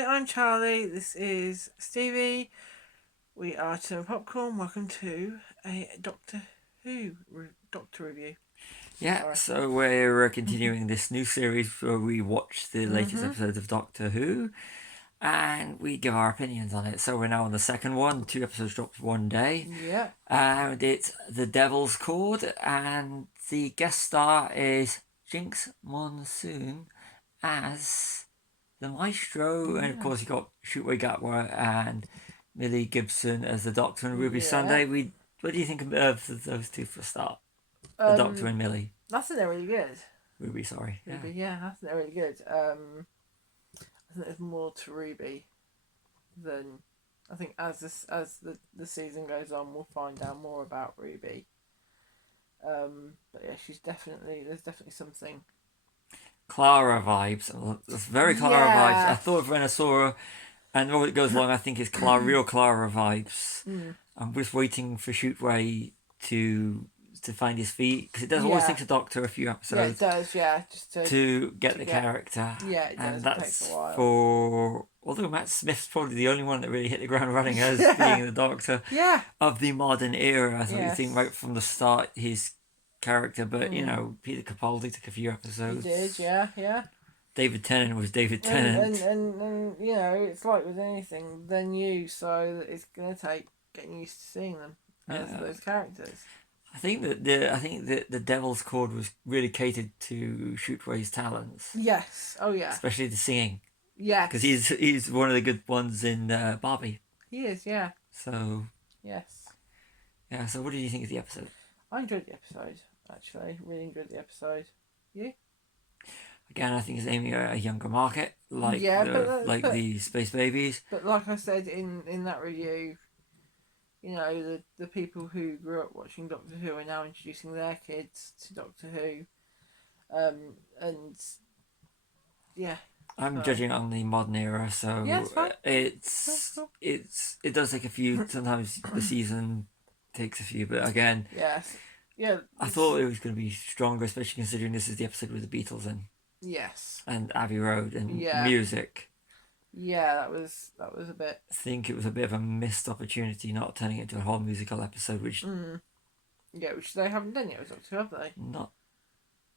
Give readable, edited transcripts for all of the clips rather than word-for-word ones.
Hi, I'm Charlie. This is Stevie. We are Tim Popcorn. Welcome to a Doctor review. Yeah, Sorry. so we're continuing this new series where we watch the latest Mm-hmm. episodes of Doctor Who and we give our opinions on it. So we're now on the second one, 2 episodes dropped one day. Yeah. And it's The Devil's Chord, and the guest star is Jinx Monsoon as the Maestro, and of course you got Shootway Gatwa and Millie Gibson as the Doctor and Ruby Yeah. Sunday. What do you think of those two for a start? The Doctor Um, and Millie. I think they're really good. Ruby, sorry. Ruby, yeah, I think they're really good. I think there's more to Ruby than I think as the season goes on, we'll find out more about Ruby. But yeah, there's definitely something. Clara vibes. It's very Clara vibes. I Yeah. thought when I saw her, and all it goes along, I think it's real Clara vibes. Mm. I'm just waiting for Shootway to find his feet, because it does always Yeah. take a Doctor a few Yeah, it episodes does. Yeah, just to get the character. Yeah, it does. And It takes that's a while. for, although Matt Smith's probably the only one that really hit the ground running as being the Doctor Yeah. of the modern era. I thought you Yes. think right from the start his character, but you know, Peter Capaldi took a few He episodes. did. Yeah. Yeah. David Tennant was David Tennant. And you know, it's like with anything, they're new, so it's gonna take getting used to seeing them as those characters. I think that the Devil's Chord was really catered to Shootway's talents. Yes. Oh yeah. Especially the singing. Yes. Because he's one of the good ones in Barbie. He is. Yeah. So. Yes. Yeah. So what did you think of the episode? I enjoyed the episode. Actually, really enjoyed the episode. You? Again, I think it's aiming at a younger market, like the Space Babies. But like I said in that review, you know, the people who grew up watching Doctor Who are now introducing their kids to Doctor Who, and yeah. I'm judging on the modern era, so it does take a few. Sometimes the season takes a few, but again, yes, yeah. I thought it was going to be stronger, especially considering this is the episode with the Beatles in. Yes. And Abbey Road and music. Yeah, that was a bit. I think it was a bit of a missed opportunity not turning it into a whole musical episode, which. Yeah, which they haven't done yet with Doctor Who, have they? Not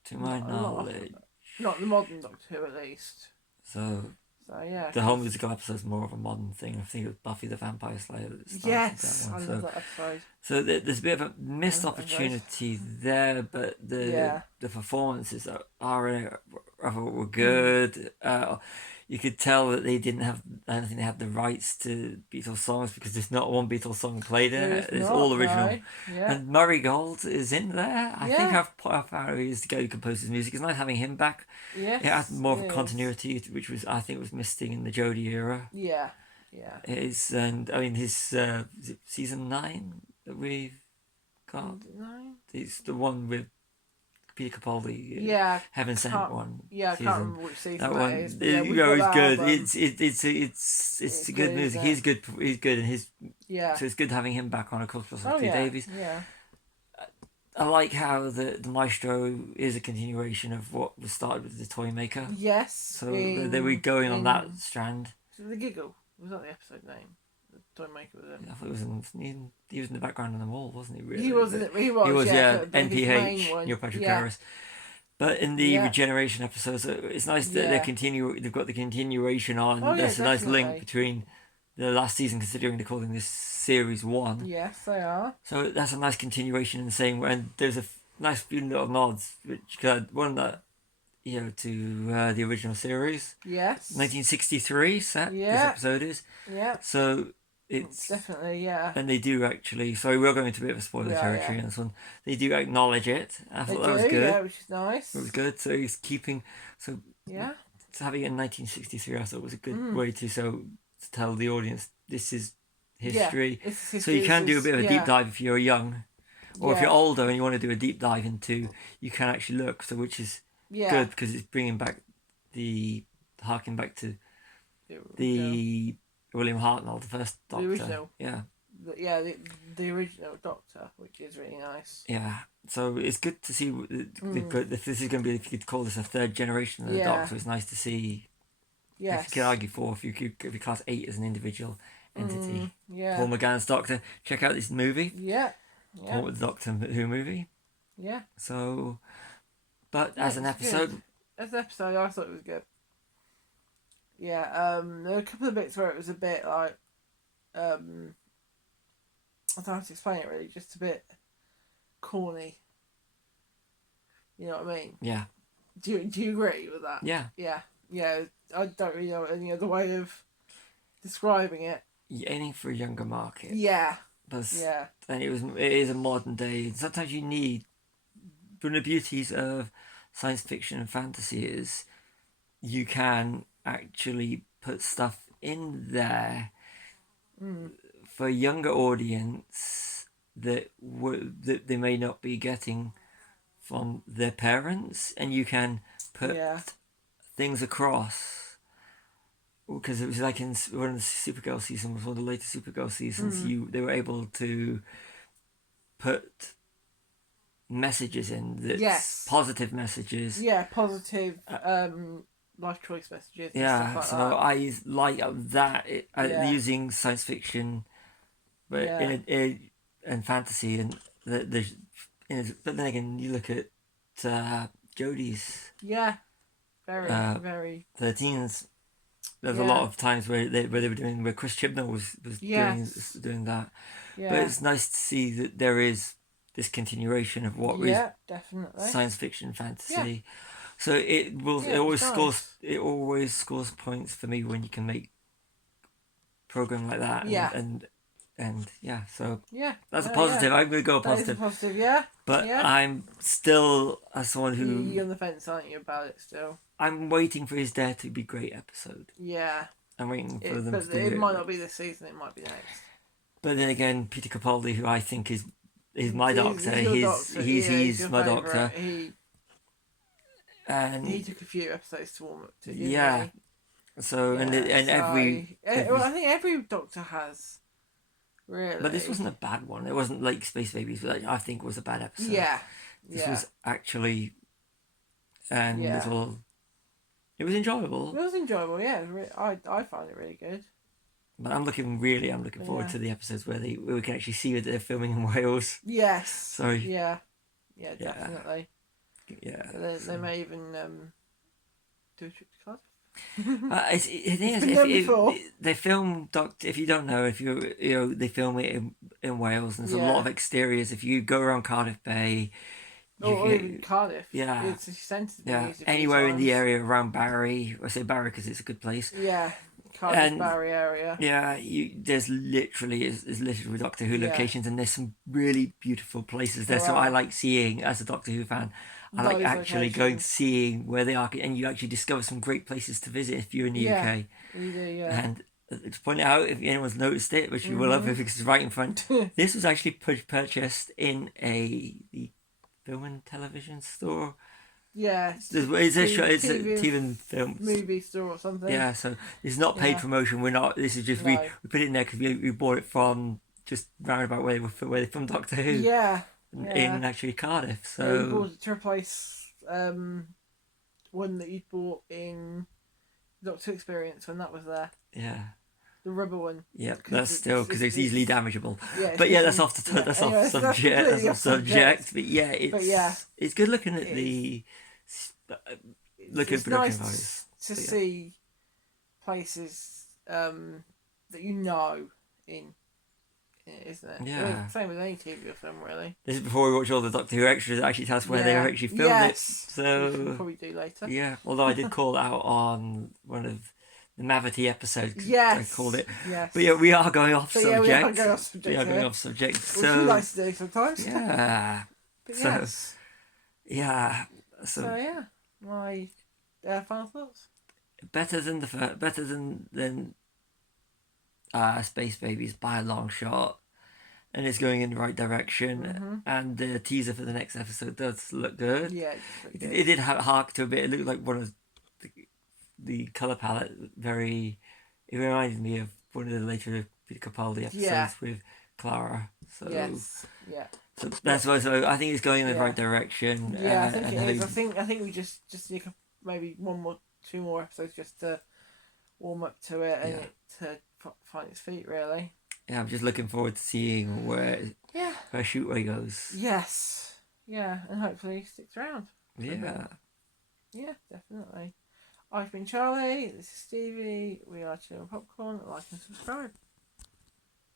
to my knowledge. Not the modern Doctor Who, at least. So yeah. The whole musical episode is more of a modern thing. I think it was Buffy the Vampire Slayer that started yes, that one. I love that episode. So there's a bit of a missed opportunity there, but the performances were good. You could tell that they didn't have, I don't think they had the rights to Beatles songs, because there's not one Beatles song played in it. It's all original. No. Yeah. And Murray Gold is in there. I think how far he is to go who composes music. It's nice having him back. Yes, it had more of a continuity, which I think was missing in the Jodie era. Yeah. Yeah. It is, and I mean his is it season 9 that we've got. 9? It's the one with Peter Capaldi. Yeah. Heaven Sent one. Yeah, I can't remember which season that one is. it's good. It's a good music. He's good. He's good, and his So it's good having him back on. Of course, plus Davies. Yeah. I like how the Maestro is a continuation of what was started with the Toy Maker. Yes. So they were going on that strand. The Giggle, was that the episode name? The Toy Maker was in. I thought he was in the background on the wall, wasn't he? Really? He was. He was. NPH. Neil Patrick Harris. But in the regeneration episodes, it's nice that they've got the continuation on. There's a nice link between the last season, considering they're calling this series 1. Yes, they are. So that's a nice continuation in the same way. And there's a nice few little nods, which one that, to the original series. Yes. 1963 set. This episode is. Yeah. So it's definitely And they do actually. Sorry, we're going into a bit of a spoiler territory in this one. They do acknowledge it. I thought that was good. Yeah, which is nice. It was good. So he's keeping. So having it in 1963, I thought was a good way to tell the audience this is history. So you can do a bit of a deep dive if you're young, or if you're older and you want to do a deep dive into. You can actually look. So which is good, because it's bringing back harking back to the William Hartnell, the first Doctor. The original. Yeah. The original Doctor, which is really nice. Yeah. So it's good to see if this is going to be, if you could call this a third generation of the Doctor. It's nice to see Yes. If you could argue 4, if you class 8 as an individual entity. Yeah. Paul McGann's Doctor. Check out this movie. Yeah. Paul the Doctor Who movie. Yeah. So, but as an episode, good. As an episode, I thought it was good. Yeah. There were a couple of bits where it was a bit like, I don't know how to explain it really. Just a bit corny. You know what I mean? Yeah. Do you agree with that? Yeah. Yeah. Yeah. I don't really know any other way of describing it. You're aiming for a younger market. Yeah. Yeah. And it is a modern day. Sometimes you need. One of the beauties of science fiction and fantasy is you can actually put stuff in there for a younger audience that they may not be getting from their parents, and you can put things across. Because it was like in one of the Supergirl seasons, one of the later Supergirl seasons, they were able to put messages in that's positive messages. Yeah, positive life choice messages. Yeah, and stuff so I like that using science fiction, but in fantasy, and there's. But then again, you look at Jodie's. Yeah, very 13s. There's a lot of times where they were doing where Chris Chibnall was doing that. Yeah. But it's nice to see that there is this continuation of what is definitely science fiction fantasy. Yeah. So it always scores points for me when you can make program like that. And so that's a positive. I'm going to go positive. That is a positive, But I'm still as someone who you're on the fence, aren't you, about it still? I'm waiting for his Dare to Be Great episode. Yeah. I'm waiting for them to do it. It might not be this season. It might be next. But then again, Peter Capaldi, who I think is my doctor, he's my doctor. And he took a few episodes to warm up to. Yeah. So I think every doctor has. Really. But this wasn't a bad one. It wasn't like Space Babies, but I think it was a bad episode. Yeah. This was actually, it was enjoyable. It was enjoyable, yeah. I found it really good. But I'm looking forward to the episodes where we can actually see that they're filming in Wales. Yes. Sorry. Yeah. Yeah, definitely. Yeah. They may even do a trip to Cardiff. They film if you don't know, they film it in Wales, and there's a lot of exteriors. If you go around Cardiff Bay, even Cardiff, it's extensive. Anywhere in the area around Barry. I say Barry because it's a good place. Cardiff, Barry area. There's literally Doctor Who locations, and there's some really beautiful places there. So I like seeing, as a Doctor Who fan, I like actually going to seeing where they are, and you actually discover some great places to visit if you're in the UK. You do, And to point it out, if anyone's noticed it, which you will have because it's right in front, this was actually purchased in the film and television store. Yeah. It's a TV and film movie store or something. Yeah, so it's not paid promotion. We're not. This is just we put it in there because we bought it from just roundabout where they filmed Doctor Who. Yeah. In actually Cardiff. So you bought it to replace one that you bought in Doctor Experience when that was there. Yeah. The rubber one. Yeah, that's still because it's easily damageable. Yeah, but that's off subject. That's off subject. But it's good looking at the it's nice to see places that you know in. Isn't it? Yeah. Same with any TV or film, really. This is before we watch all the Doctor Who extras. It actually tells us where they actually filmed it. So which we'll probably do later. Yeah, although I did call it out on one of the Mavity episodes. Yes, I called it. Yes. But we are going off subject. We are going off subject. So which we like to do sometimes. Yeah. But yes. Yeah. So my final thoughts. Better than Space Babies by a long shot, and it's going in the right direction. And the teaser for the next episode does look good. Yeah, it did hark to a bit. It looked like one of the color palette. It reminded me of one of the later Peter Capaldi episodes with Clara. So So that's why. So I think it's going in the right direction. Yeah, I think it is. I think we just need maybe 2 more episodes just to warm up to it and it to find its feet, really. Yeah, I'm just looking forward to seeing where Shoot Ray goes. Yes. Yeah, and hopefully he sticks around. Yeah. Yeah, definitely. I've been Charlie, this is Stevie, we are Chill Popcorn, like and subscribe.